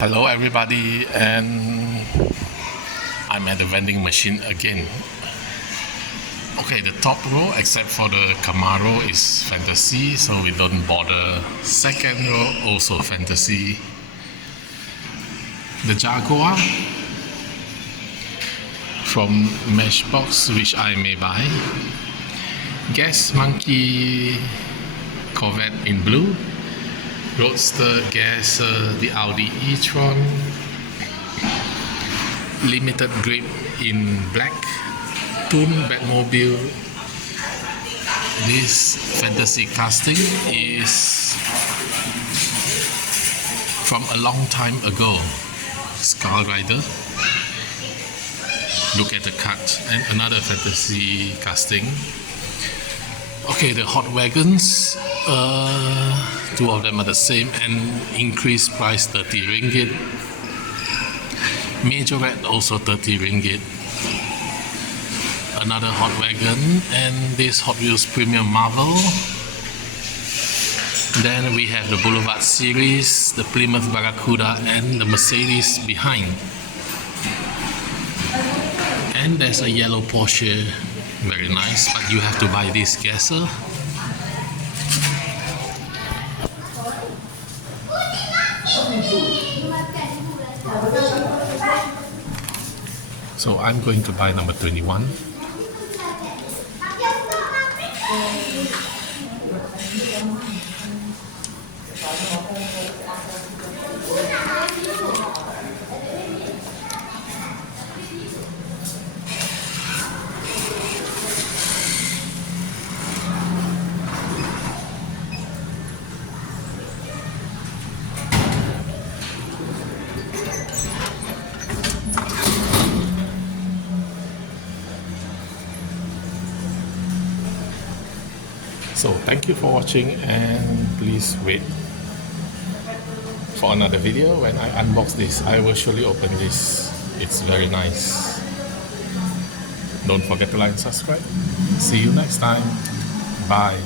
Hello everybody, and I'm at the vending machine again. Okay, the top row except for the Camaro is fantasy, so we don't bother. Second row also fantasy. The Jaguar from Matchbox, which I may buy. Gas Monkey Corvette in blue. Roadster Gas, the Audi e-tron, limited grip in black, Toon Batmobile. This fantasy casting is from a long time ago. Skull Rider. Look at the cut, and another fantasy casting. Okay, the hot wagons, two of them are the same and increased price 30 ringgit. Majorette also 30 ringgit. Another hot wagon, and this Hot Wheels Premium Marvel. Then we have the Boulevard series, the Plymouth Barracuda, and the Mercedes behind. And there's a yellow Porsche. Very nice, but you have to buy this gasser. So I'm going to buy number 21. So thank you for watching, and please wait for another video. When I unbox this, I will surely open this. It's very nice. Don't forget to like and subscribe. See you next time. Bye.